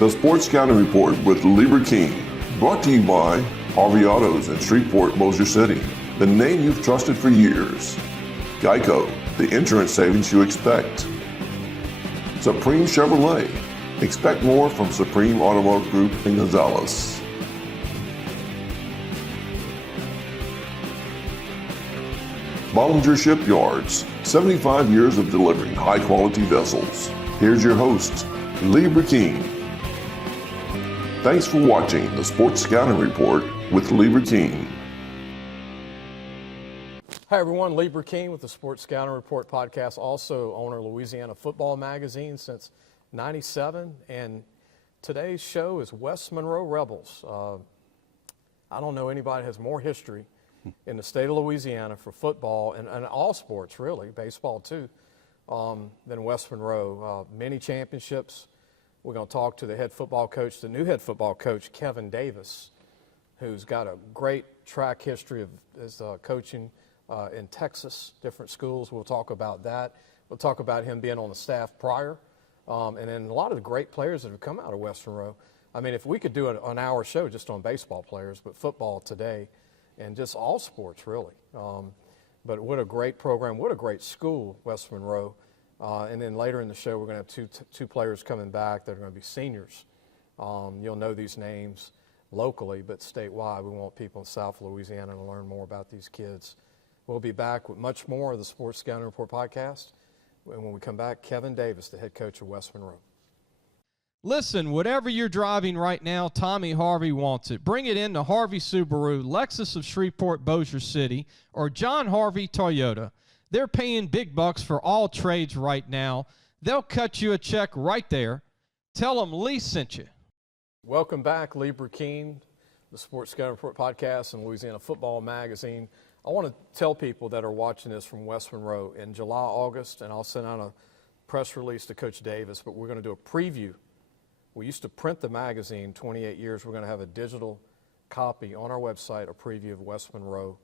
The Sports Scouting Report with Lieber King, brought to you by Harvey Autos in Shreveport, Bossier City, the name you've trusted for years. Geico, the insurance savings you expect. Supreme Chevrolet, expect more from Supreme Automotive Group in Gonzales. Bollinger Shipyards, 75 years of delivering high-quality vessels. Here's your host, Lieber King. Thanks for watching the Sports Scouting Report with Lieber King. Hi everyone, Lieber King with the Sports Scouting Report podcast, also owner of Louisiana Football Magazine since '97, and today's show is West Monroe Rebels. I don't know anybody that has more history in the state of Louisiana for football and all sports really, baseball too, than West Monroe. Many championships. We're going to talk to the head football coach, the new head football coach, Kevin Davis, who's got a great track history of his coaching in Texas, different schools. We'll talk about that. We'll talk about him being on the staff prior, and then a lot of the great players that have come out of West Monroe. I mean, if we could do an hour show just on baseball players, but football today, and just all sports really. But what a great program, what a great school, West Monroe. And then later in the show, we're going to have two players coming back that are going to be seniors. You'll know these names locally, but statewide, we want people in South Louisiana to learn more about these kids. We'll be back with much more of the Sports Scouting Report podcast. And when we come back, Kevin Davis, the head coach of West Monroe. Listen, whatever you're driving right now, Tommy Harvey wants it. Bring it in to Harvey Subaru, Lexus of Shreveport, Bossier City, or John Harvey Toyota. They're paying big bucks for all trades right now. They'll cut you a check right there. Tell them Lee sent you. Welcome back, Lieber King, the Sports Scouting Report podcast and Louisiana Football Magazine. I want to tell people that are watching this from West Monroe in July, August, and I'll send out a press release to Coach Davis, but we're going to do a preview. We used to print the magazine 28 years. We're going to have a digital copy on our website, a preview of West Monroe.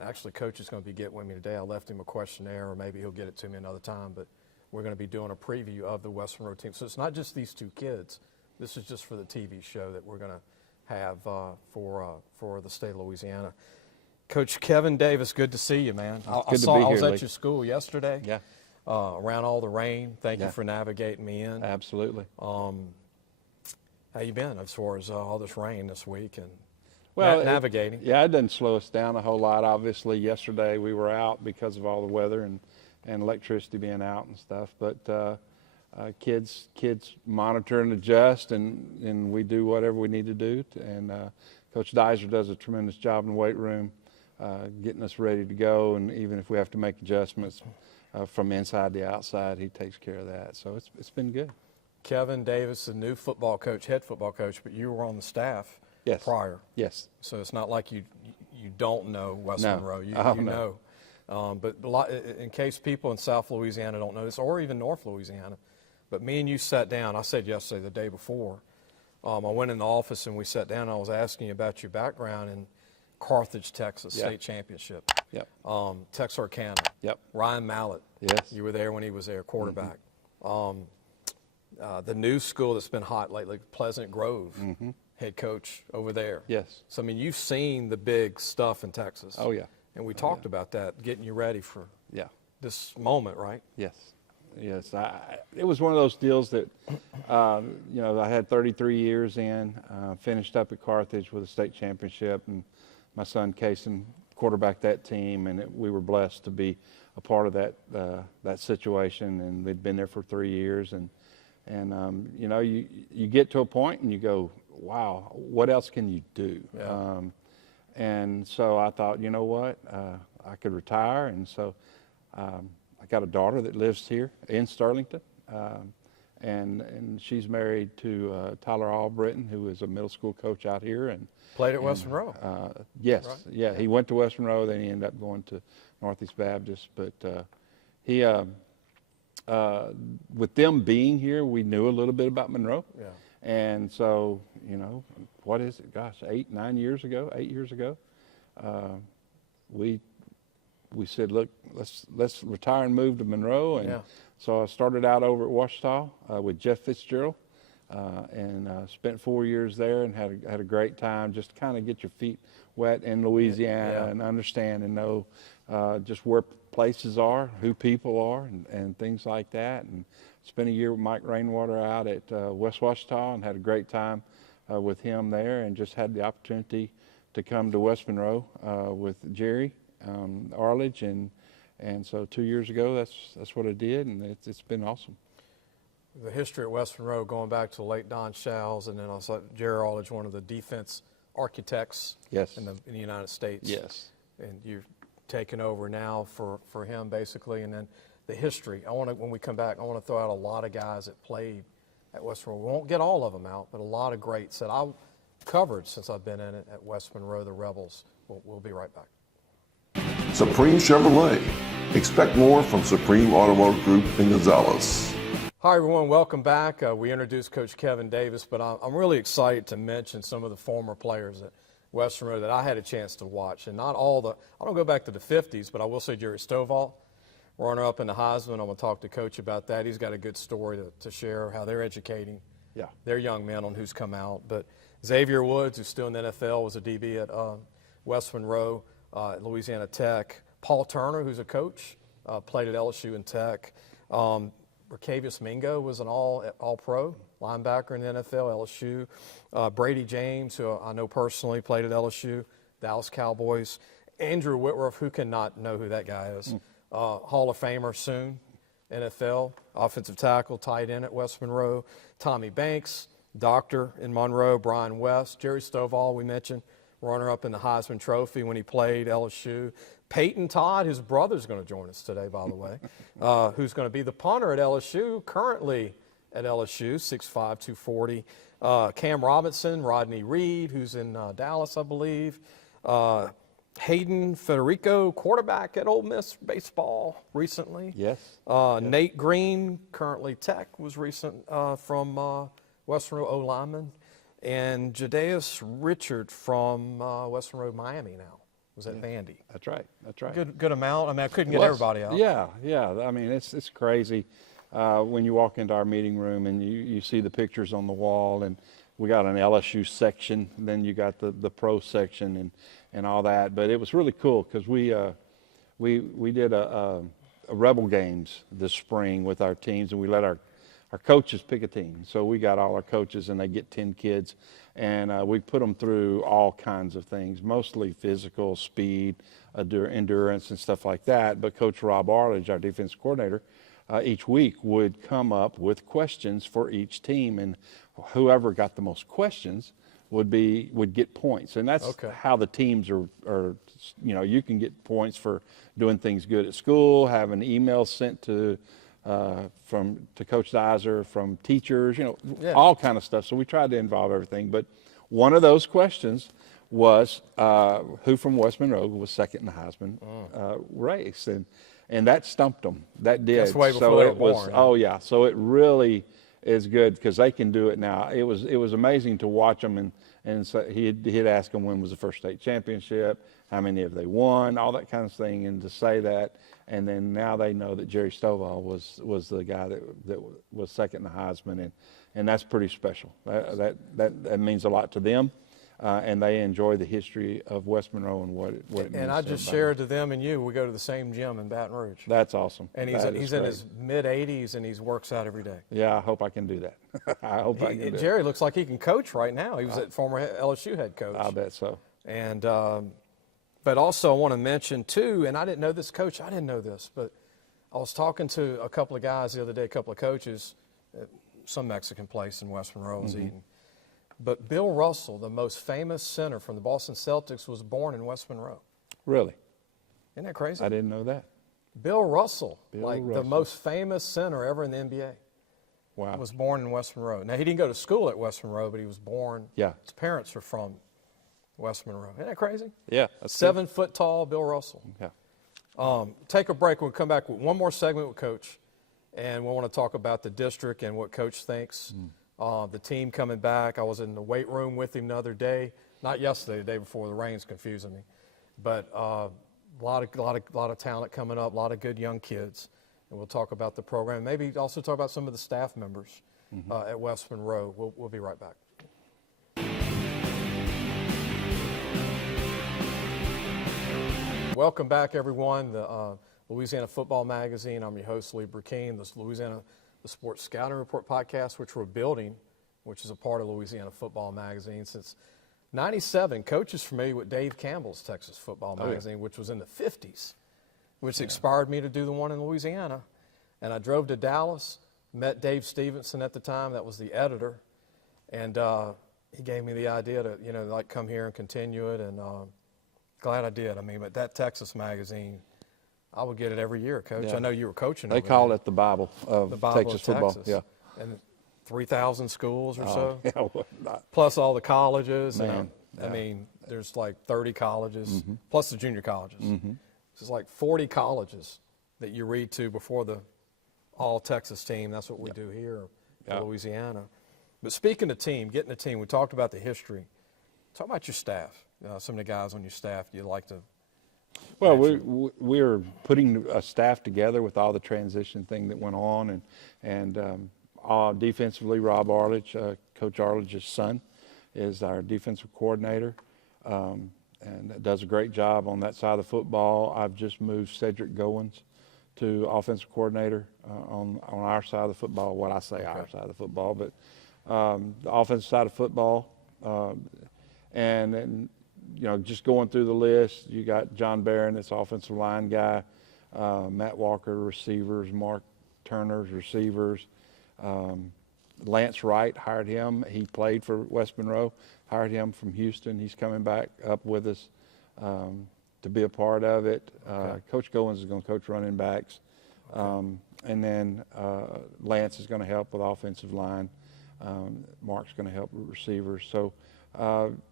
Actually, Coach is going to be getting with me today. I left him a questionnaire, or maybe he'll get it to me another time, but we're going to be doing a preview of the West Monroe team. So it's not just these two kids. This is just for the TV show that we're going to have for the state ofLouisiana. Coach Kevin Davis, good to see you, man. I was at your school yesterday. Yeah. Around all the rain. Thank you for navigating me in. Absolutely. How you been as far as all this rain this week and navigating? It doesn't slow us down a whole lot. Obviously, yesterday we were out because of all the weather and electricity being out and stuff. But kids monitor and adjust, and we do whatever we need to do. And Coach Dizer does a tremendous job in the weight room, getting us ready to go. And even if we have to make adjustments from inside to outside, he takes care of that. So it's been good. Kevin Davis, the new football coach, head football coach, but you were on the staff prior. Yes. So it's not like you don't know West Monroe. You know. But in case people in South Louisiana don't know this, or even North Louisiana, but me and you sat down. I said yesterday, the day before, I went in the office and we sat down. And I was asking you about your background in Carthage, Texas, state championship. Yep. Texarkana. Yep. Ryan Mallett. Yes. You were there when he was there, quarterback. The new school that's been hot lately, Pleasant Grove, head coach over there. Yes. So, I mean, you've seen the big stuff in Texas. Oh, yeah. And we talked about that, getting you ready for this moment, right? Yes. Yes. It was one of those deals that, I had 33 years in, finished up at Carthage with a state championship, and my son Kason quarterbacked that team, and we were blessed to be a part of that situation, and we'd been there for 3 years, and you get to a point and you go, wow, what else can you do? Yeah. And so I thought, you know what, I could retire, and so I got a daughter that lives here in Sterlington, and she's married to Tyler Albritton, who is a middle school coach out here, and played at West Monroe. Yes, right? Yeah, he went to West Monroe, then he ended up going to Northeast Baptist, but he with them being here, we knew a little bit about Monroe. Yeah. And so, what is it? Gosh, 8 years ago, we said, look, let's retire and move to Monroe. And so I started out over at Ouachita with Jeff Fitzgerald. and spent 4 years there and had a great time. Just kind of get your feet wet in Louisiana and understand and know just where places are, who people are, and things like that. And spent a year with Mike Rainwater out at West Washita and had a great time with him there, and just had the opportunity to come to West Monroe with Jerry Arledge, and so 2 years ago that's what I did, and it's been awesome. The history at West Monroe going back to late Don Shales, and then also Jerry Arledge, one of the defense architects in the United States. Yes. And you've taken over now for him basically, and then the history. When we come back, I want to throw out a lot of guys that played at West Monroe. We won't get all of them out, but a lot of greats that I've covered since I've been in it at West Monroe, the Rebels. We'll be right back. Supreme Chevrolet. Expect more from Supreme Automotive Group in Gonzales. Hi, everyone. Welcome back. We introduced Coach Kevin Davis, but I'm really excited to mention some of the former players at West Monroe that I had a chance to watch. And not all I don't go back to the 50s, but I will say Jerry Stovall, runner-up in the Heisman. I'm going to talk to Coach about that. He's got a good story to share, how they're educating their young men on who's come out. But Xavier Woods, who's still in the NFL, was a DB at West Monroe, at Louisiana Tech. Paul Turner, who's a coach, played at LSU and Tech. Rakevius Mingo was an all-pro linebacker in the NFL, LSU. Brady James, who I know personally, played at LSU, Dallas Cowboys. Andrew Whitworth, who cannot know who that guy is. Hall of Famer soon, NFL, offensive tackle, tight end at West Monroe. Tommy Banks, doctor in Monroe. Brian West. Jerry Stovall, we mentioned, runner-up in the Heisman Trophy when he played LSU. Peyton Todd, his brother's going to join us today, by the way, who's going to be the punter at LSU, currently at LSU, 6'5", 240. Cam Robinson, Rodney Reed, who's in Dallas, I believe. Hayden Federico, quarterback at Ole Miss baseball recently. Yes. Nate Green, currently Tech, was recent from West Monroe, O-lineman. And Jadeus Richard from West Monroe, Miami now. Was at Vandy. That's right. That's right. Good amount. I mean, I couldn't get everybody out. Yeah. I mean, it's crazy when you walk into our meeting room and you see the pictures on the wall, and we got an LSU section, and then you got the pro section and all that. But it was really cool because we did a Rebel Games this spring with our teams, and we let our coaches pick a team. So we got all our coaches, and they get 10 kids. And we put them through all kinds of things, mostly physical, speed, endurance, and stuff like that. But Coach Rob Arledge, our defense coordinator, each week would come up with questions for each team, and whoever got the most questions would get points. And that's how the teams are. You can get points for doing things good at school, having emails sent to Coach Deiser, from teachers, all kind of stuff. So we tried to involve everything. But one of those questions was who from West Monroe was second in the Heisman race, and that stumped them. That did. That's way before they were born. Oh yeah. So it really is good because they can do it now. It was amazing to watch them, and so he'd ask them when was the first state championship, how many have they won, all that kind of thing, and to say that. And then now they know that Jerry Stovall was the guy that was second in the Heisman, and that's pretty special. That means a lot to them, and they enjoy the history of West Monroe and what it means. And I just shared to them and you, we go to the same gym in Baton Rouge. That's awesome. And he's in his mid-80s, and he works out every day. Yeah, I hope I can do that. I hope I can do it. Jerry looks like he can coach right now. He was a former LSU head coach. I bet so. And but also I want to mention, too, and I didn't know this, Coach, I didn't know this, but I was talking to a couple of guys the other day, a couple of coaches at some Mexican place in West Monroe I was eating. But Bill Russell, the most famous center from the Boston Celtics, was born in West Monroe. Really? Isn't that crazy? I didn't know that. Bill Russell, the most famous center ever in the NBA. Wow. Was born in West Monroe. Now, he didn't go to school at West Monroe, but he was born. Yeah. His parents are from West Monroe. Isn't that crazy? Yeah. 7 foot tall Bill Russell. Yeah. Take a break. We'll come back with one more segment with Coach, and we want to talk about the district and what Coach thinks. The team coming back. I was in the weight room with him the other day. Not yesterday, the day before. The rain's confusing me. But a lot of talent coming up, a lot of good young kids. And we'll talk about the program. Maybe also talk about some of the staff members at West Monroe. We'll be right back. Welcome back, everyone. The Louisiana Football Magazine. I'm your host, Lee Burkeen. This the Sports Scouting Report podcast, which we're building, which is a part of Louisiana Football Magazine since '97. Coach is familiar with Dave Campbell's Texas Football Magazine, which was in the '50s, which inspired me to do the one in Louisiana. And I drove to Dallas, met Dave Stevenson at the time. That was the editor, and he gave me the idea to come here and continue it. And glad I did. I mean, but that Texas magazine, I would get it every year, Coach. Yeah. I know you were coaching. They call it the Bible of Texas football. Texas. Yeah. And 3,000 schools or so, Yeah, well, not. plus all the colleges. Man, I mean, there's like 30 colleges, plus the junior colleges. It's like 40 colleges that you read to before the all-Texas team. That's what we do here in Louisiana. But speaking of team, getting a team, we talked about the history. Talk about your staff. Some of the guys on your staff you'd like to. Well, we're putting a staff together with all the transition thing that went on, and defensively, Rob Arledge, Coach Arledge's son, is our defensive coordinator, and does a great job on that side of the football. I've just moved Cedric Goins to offensive coordinator on our side of the football. What I say, our side of the football, but the offensive side of football, and then. Just going through the list, you got John Barron, that's offensive line guy, Matt Walker, receivers, Mark Turner's receivers, Lance Wright, hired him. He played for West Monroe, hired him from Houston. He's coming back up with us to be a part of it. Coach Goins is going to coach running backs. And then Lance is going to help with offensive line. Mark's going to help with receivers. So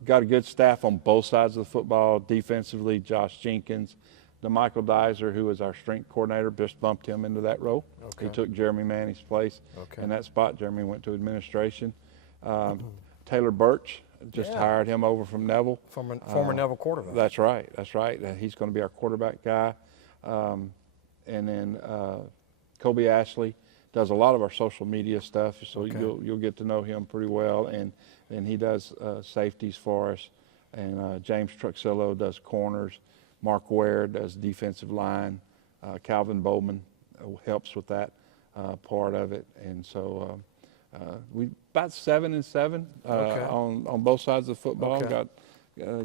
got a good staff on both sides of the football. Defensively, Josh Jenkins, Michael Dizer, who is our strength coordinator, just bumped him into that role. He took Jeremy Manning's place in that spot. Jeremy went to administration. Taylor Birch, just hired him over from Neville. Former Neville quarterback. That's right. He's going to be our quarterback guy. And then Kobe Ashley does a lot of our social media stuff, so you'll get to know him pretty well. And he does safeties for us. And James Truxillo does corners. Mark Ware does defensive line. Calvin Bowman helps with that part of it. And so we about 7-7 on both sides of the football. Got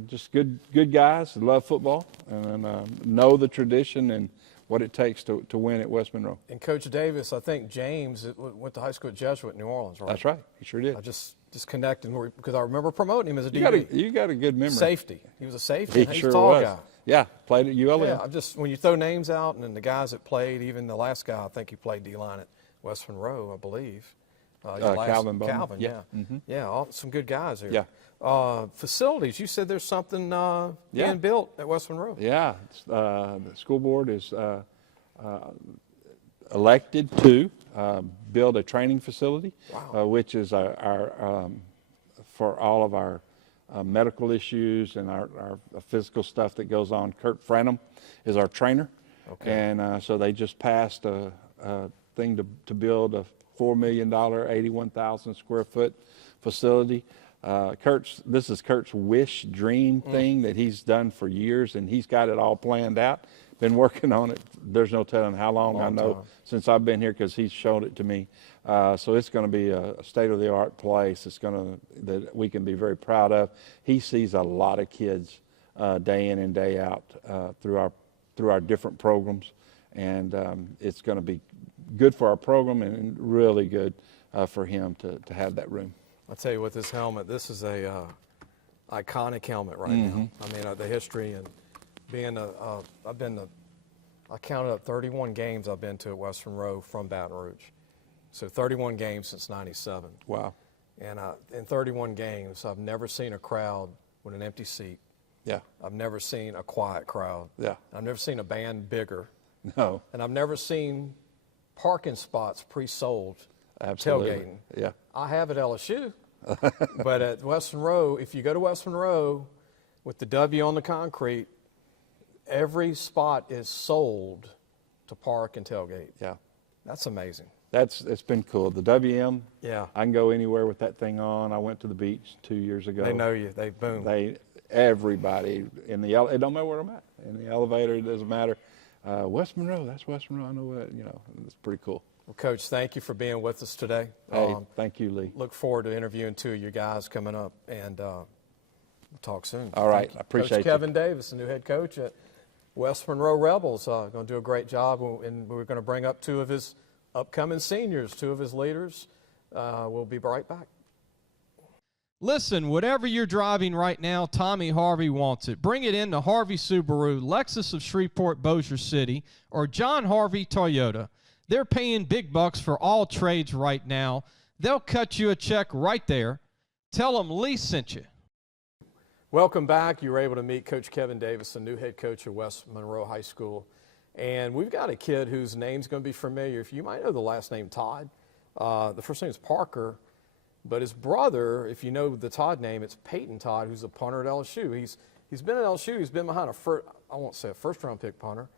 just good guys that love football and know the tradition and what it takes to win at West Monroe. And Coach Davis, I think James went to high school at Jesuit in New Orleans, right? That's right. He sure did. I just connected because I remember promoting him as a DB. You got a good memory. Safety. He was a safety. He He's sure a tall was. guy. Yeah, played at ULM. Yeah, when you throw names out, and then the guys that played, even the last guy, I think he played D-line at West Monroe, I believe. Calvin Bowman. Calvin, yeah. Some good guys here. Yeah. Facilities, you said there's something being built at West Monroe. Yeah, the school board is elected to build a training facility, which is our for all of our medical issues and our physical stuff that goes on. Kurt Franham is our trainer, and so they just passed a thing to build a $4 million, 81,000 square foot facility. This is Kurt's wish dream thing that he's done for years, and he's got it all planned out. Been working on it. There's no telling how long. I know since I've been here because he's shown it to me. So it's going to be a state-of-the-art place. It's that we can be very proud of. He sees a lot of kids day in and day out through our different programs, and it's going to be good for our program and really good for him to have that room. I'll tell you, with this helmet, this is a iconic helmet right now. I mean, the history and being I counted up 31 games I've been to at West Monroe from Baton Rouge. So 31 games since '97. Wow. And in 31 games, I've never seen a crowd with an empty seat. Yeah. I've never seen a quiet crowd. Yeah. I've never seen a band bigger. No. And I've never seen parking spots pre-sold. Absolutely. Tailgating. Yeah. I have at LSU, but at West Monroe, if you go to West Monroe with the W on the concrete, every spot is sold to park and tailgate. Yeah. That's amazing. it's been cool. The WM, Yeah. I can go anywhere with that thing on. I went to the beach 2 years ago. They know you. They boom. Everybody in the it don't matter where I'm at. In the elevator, it doesn't matter. West Monroe, that's West Monroe. I know that. It's pretty cool. Well, Coach, thank you for being with us today. Hey, thank you, Lee. Look forward to interviewing two of you guys coming up, and we'll talk soon. All right, Thank you. I appreciate Coach you. Kevin Davis, the new head coach at West Monroe Rebels, going to do a great job, and we're going to bring up two of his upcoming seniors, two of his leaders. We'll be right back. Listen, whatever you're driving right now, Tommy Harvey wants it. Bring it in to Harvey Subaru, Lexus of Shreveport, Bossier City, or John Harvey Toyota. They're paying big bucks for all trades right now. They'll cut you a check right there. Tell them Lee sent you. Welcome back. You were able to meet Coach Kevin Davis, the new head coach at West Monroe High School. And we've got a kid whose name's going to be familiar. If you might know the last name Todd. The first name is Parker. But his brother, if you know the Todd name, it's Peyton Todd, who's a punter at LSU. He's been at LSU. He's been behind I won't say a first-round pick punter,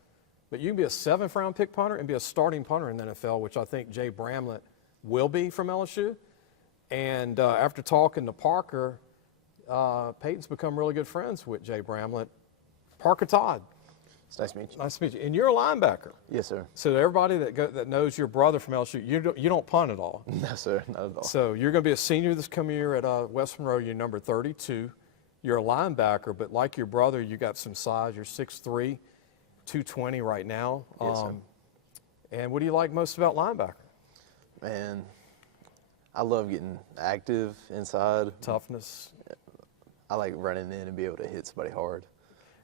but you can be a seventh-round pick punter and be a starting punter in the NFL, which I think Jay Bramlett will be from LSU. And after talking to Parker, Peyton's become really good friends with Jay Bramlett. Parker Todd. It's nice to meet you. Nice to meet you. And you're a linebacker. Yes, sir. So everybody that knows your brother from LSU, you don't punt at all. No, sir, not at all. So you're going to be a senior this coming year at West Monroe. You're number 32. You're a linebacker, but like your brother, you got some size. You're 6'3", 220 right now. Yes, sir. And what do you like most about linebacker? Man, I love getting active inside. Toughness. I like running in and be able to hit somebody hard.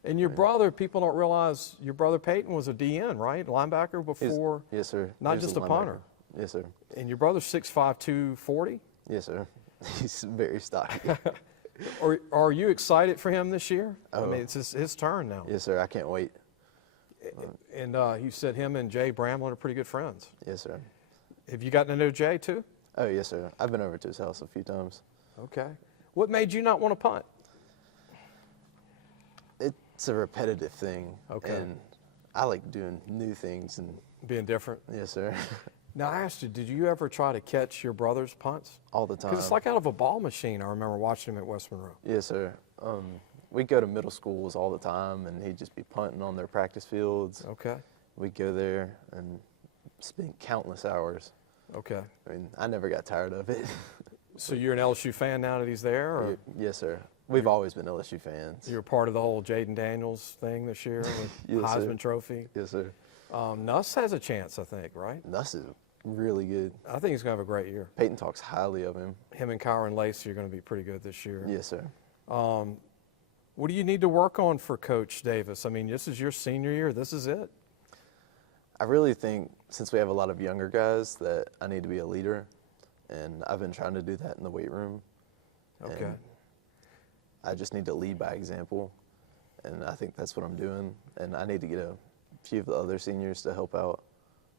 And your brother, people don't realize your brother Peyton was a DN, right? Linebacker before. Yes, sir. Not He was just a linebacker. punter. Yes, sir. And your brother's 6'5", 240. Yes, sir. He's very stocky. Are you excited for him this year? Oh. I mean, it's his turn now. Yes, sir. I can't wait. And you said him and Jay Bramlett are pretty good friends. Yes, sir. Have you gotten to know Jay too? Oh, yes, sir. I've been over to his house a few times. Okay. What made you not want to punt? It's a repetitive thing. Okay. And I like doing new things. And Being different. yes, sir. Now, I asked you, did you ever try to catch your brother's punts? All the time. Because it's like out of a ball machine. I remember watching him at West Monroe. Yes, sir. We'd go to middle schools all the time, and he'd just be punting on their practice fields. Okay. We'd go there and spend countless hours. Okay. I mean, I never got tired of it. So you're an LSU fan now that he's there? Or Yes, sir. We've always been LSU fans. you're part of the whole Jaden Daniels thing this year with Yes, Heisman sir. Trophy? Yes, sir. Nuss has a chance, I think, right? Nuss is really good. I think he's going to have a great year. Peyton talks highly of him. Him and Kyron Lacey are going to be pretty good this year. Yes, sir. What do you need to work on for Coach Davis? I mean, this is your senior year. This is it. I really think since we have a lot of younger guys that I need to be a leader, and I've been trying to do that in the weight room. Okay. And I just need to lead by example, and I think that's what I'm doing. And I need to get a few of the other seniors to help out.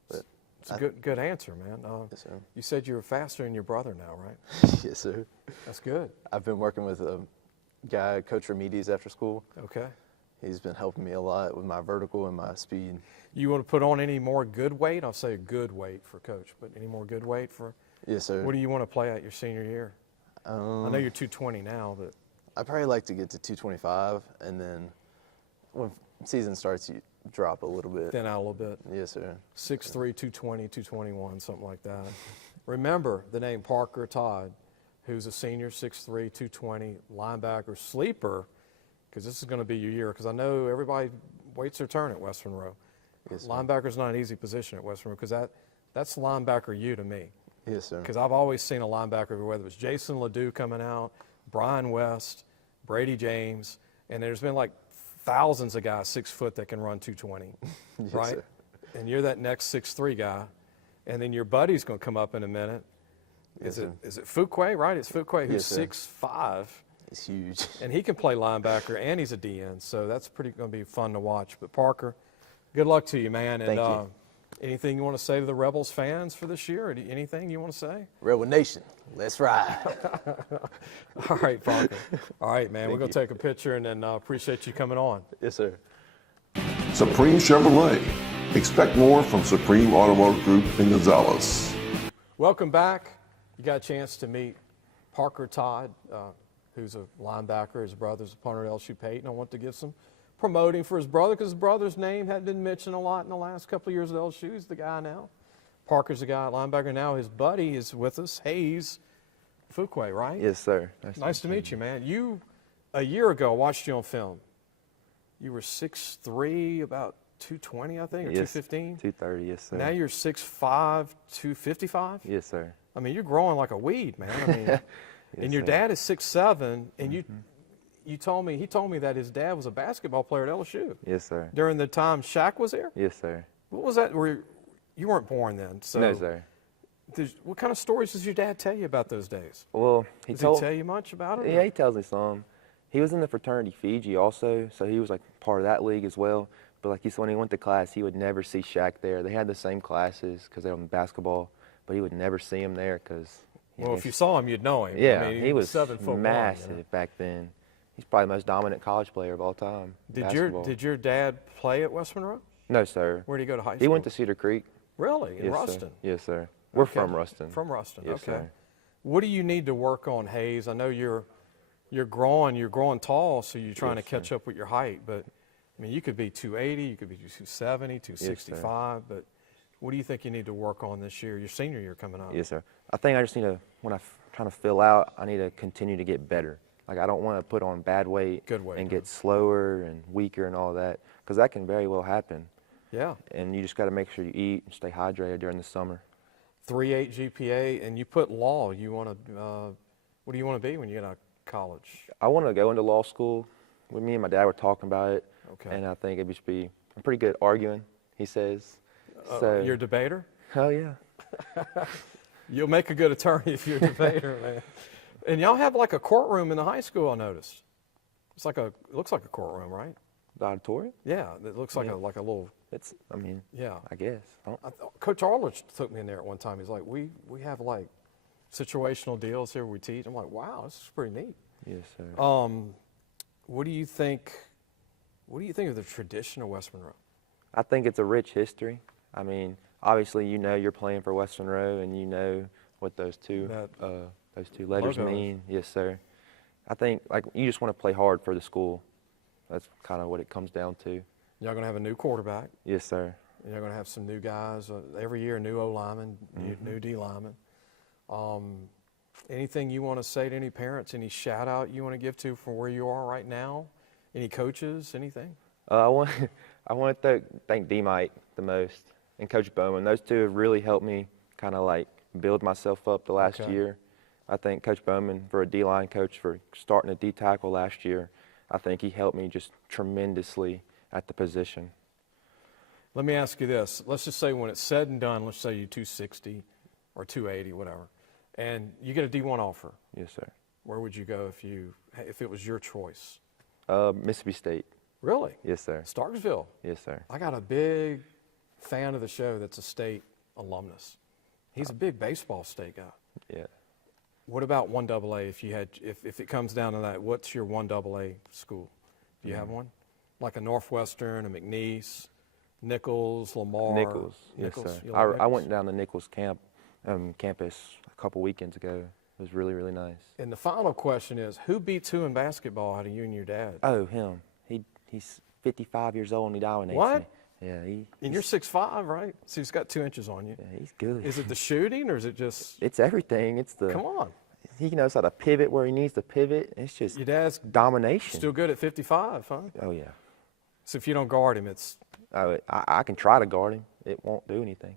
But It's a good answer, man. yes, sir. You said you were faster than your brother now, right? Yes, sir. That's good. I've been working with a guy, Coach Remedies, after school. Okay. He's been helping me a lot with my vertical and my speed. You want to put on any more good weight? I'll say good weight for Coach, but any more good weight for? Yes, sir. What do you want to play at your senior year? I know you're 220 now, but I'd probably like to get to 225, and then when season starts, you drop a little bit. thin out a little bit. Yes, sir. 6'3", 220, 221, something like that. Remember the name Parker Todd, who's a senior, 6'3", 220, linebacker, sleeper, because this is going to be your year, because I know everybody waits their turn at West Monroe. Yes, sir. Linebacker's not an easy position at West Monroe, because that's linebacker you to me. Yes, sir. Because I've always seen a linebacker, whether it was Jason Ledoux coming out, Brian West, Brady James, and there's been like thousands of guys 6 foot that can run 220, Yes, right? sir. And you're that next 6'3" guy, and then your buddy's going to come up in a minute. Yes, Is it Fuqua, right? It's Fuqua who's Yes, sir. 6'5", It's huge. and he can play linebacker, and he's a DN, so that's going to be fun to watch. But Parker, good luck to you, man. And Thank you. anything you want to say to the Rebels fans for this year? Or anything you want to say? Rebel Nation, let's ride. All right, Parker. All right, man. We're Thank going to take a picture, and then appreciate you coming on. Yes, sir. Supreme Chevrolet. Expect more from Supreme Automotive Group in Gonzales. Welcome back. You got a chance to meet Parker Todd, who's a linebacker. His brother's a punter at LSU Peyton. I want to give some promoting for his brother because his brother's name hadn't been mentioned a lot in the last couple of years at LSU. He's the guy now. Parker's the guy at linebacker now. His buddy is with us, Hayes Fuqua, right? Yes, sir. Nice to meet you, man. You, a year ago, I watched you on film. You were 6'3", about 220, I think, or Yes, 215? 230, yes, sir. Now you're 6'5", 255? Yes, sir. I mean, you're growing like a weed, man. I mean, and your sir. dad is 6'7", and he told me that his dad was a basketball player at LSU. Yes, sir. During the time Shaq was there? Yes, sir. What was that? You weren't born then, so. No, sir. What kind of stories does your dad tell you about those days? Well, Does he tell you much about it? Yeah, he tells me some. He was in the fraternity Fiji also, so he was like part of that league as well. But like he said, when he went to class, he would never see Shaq there. They had the same classes because they were in basketball, but he would never see him there because. Well, if you saw him, you'd know him. Yeah, I mean, he was 7'1", massive you know? back then. He's probably the most dominant college player of all time. Did your dad play at West Monroe? No, sir. Where did he go to high school? He went to Cedar Creek. Really? In Yes, Ruston? Sir. Yes, sir. We're Okay. from Ruston. From Ruston. Yes, okay. sir. What do you need to work on, Hayes? I know you're growing tall, so you're trying Yes, to catch up with your height. But I mean, you could be 280, you could be 270, 265. But what do you think you need to work on this year? Your senior year coming up. Yes, sir. I think I just need to, when I'm trying to fill out, I need to continue to get better. Like I don't want to put on bad weight, Good weight, and huh? get slower and weaker and all that, because that can very well happen. Yeah. And you just got to make sure you eat and stay hydrated during the summer. 3.8 GPA, and you put law. You want to? What do you want to be when you get out of college? I want to go into law school. With me and my dad were talking about it, Okay. and I think it'd just be, I'm pretty good at arguing, he says. So, You're a debater. oh yeah. You'll make a good attorney if you're a debater, man. And y'all have like a courtroom in the high school, I noticed. It looks like a courtroom, right? The auditorium? Yeah, it looks like Yeah. a little. It's, I mean, Yeah. I guess. Coach Arledge took me in there at one time. He's like, we have like situational deals here we teach. I'm like, wow, this is pretty neat. Yes, sir. What do you think? What do you think of the tradition of West Monroe? I think it's a rich history. I mean, obviously, you know you're playing for West Monroe, and you know what those two letters logo is. mean. Yes, sir. I think like you just want to play hard for the school. That's kind of what it comes down to. Y'all gonna have a new quarterback. Yes, sir. And you're gonna have some new guys every year. New O lineman, new D lineman. Anything you want to say to any parents? Any shout out you want to give to from where you are right now? Any coaches? Anything? I want to thank D Mike the most and Coach Bowman. Those two have really helped me kind of like build myself up the last Okay. year. I thank Coach Bowman for a D-line coach for starting a D tackle last year. I think he helped me just tremendously at the position. Let me ask you this. Let's just say when it's said and done, let's say you're 260 or 280, whatever, and you get a D1 offer. Yes, sir. Where would you go if it was your choice? Mississippi State. Really? Yes, sir. Starksville. Yes, sir. I got a big fan of the show that's a state alumnus. He's a big baseball state guy. Yeah. What about 1AA? If it comes down to that, what's your 1AA school? Do you have one? Like a Northwestern, a McNeese, Nichols, Lamar. Nichols. Yes, Nichols? sir. You like I Nichols? went down to Nichols campus a couple weekends ago. It was really, really nice. And the final question is, who beats who in basketball out of you and your dad? Oh, him. He's 55 years old and he dominates What? me. Yeah, And you're 6'5", right? So he's got 2 inches on you. yeah, he's good. Is it the shooting or is it just, It's everything. It's the. come on. He knows how to pivot where he needs to pivot. It's just Your dad's domination. still good at 55, huh? Oh yeah. So if you don't guard him, it's, Oh, I can try to guard him. It won't do anything,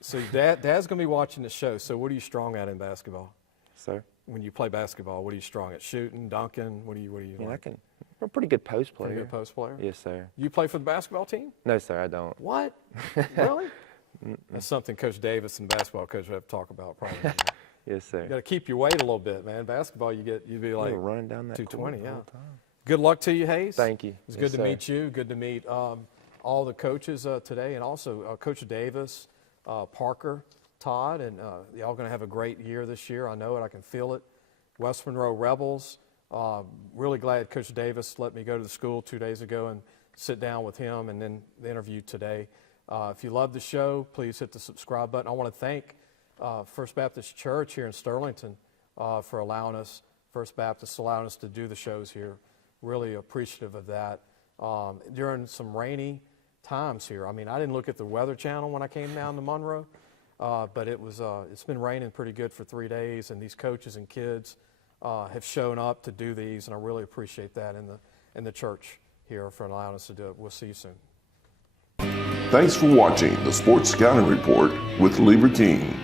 so dad's going to be watching the show. So what are you strong at in basketball? sir. When you play basketball, what are you strong at? Shooting, dunking? What do you Yeah, like? I'm a pretty good post player. Pretty good post player? Yes, sir. You play for the basketball team? No, sir, I don't. What? Really? That's something Coach Davis and basketball coach would have to talk about probably. Yes, sir. You got to keep your weight a little bit, man. Basketball, you'd be like We're running down that 220, court the yeah. whole time. Good luck to you, Hayes. Thank you. It's Yes, good to sir. meet you. Good to meet all the coaches today, and also Coach Davis, Parker, Todd, and y'all going to have a great year this year. I know it. I can feel it. West Monroe Rebels. Really glad Coach Davis let me go to the school 2 days ago and sit down with him and then the interview today. If you love the show, please hit the subscribe button. I want to thank First Baptist Church here in Sterlington for allowing us, First Baptist allowing us to do the shows here. Really appreciative of that. During some rainy times here. I mean, I didn't look at the Weather Channel when I came down to Monroe, but it's been raining pretty good for 3 days, and these coaches and kids have shown up to do these, and I really appreciate that in the church here for allowing us to do it. We'll see you soon. Thanks for watching the Sports Scouting Report with Lieber King.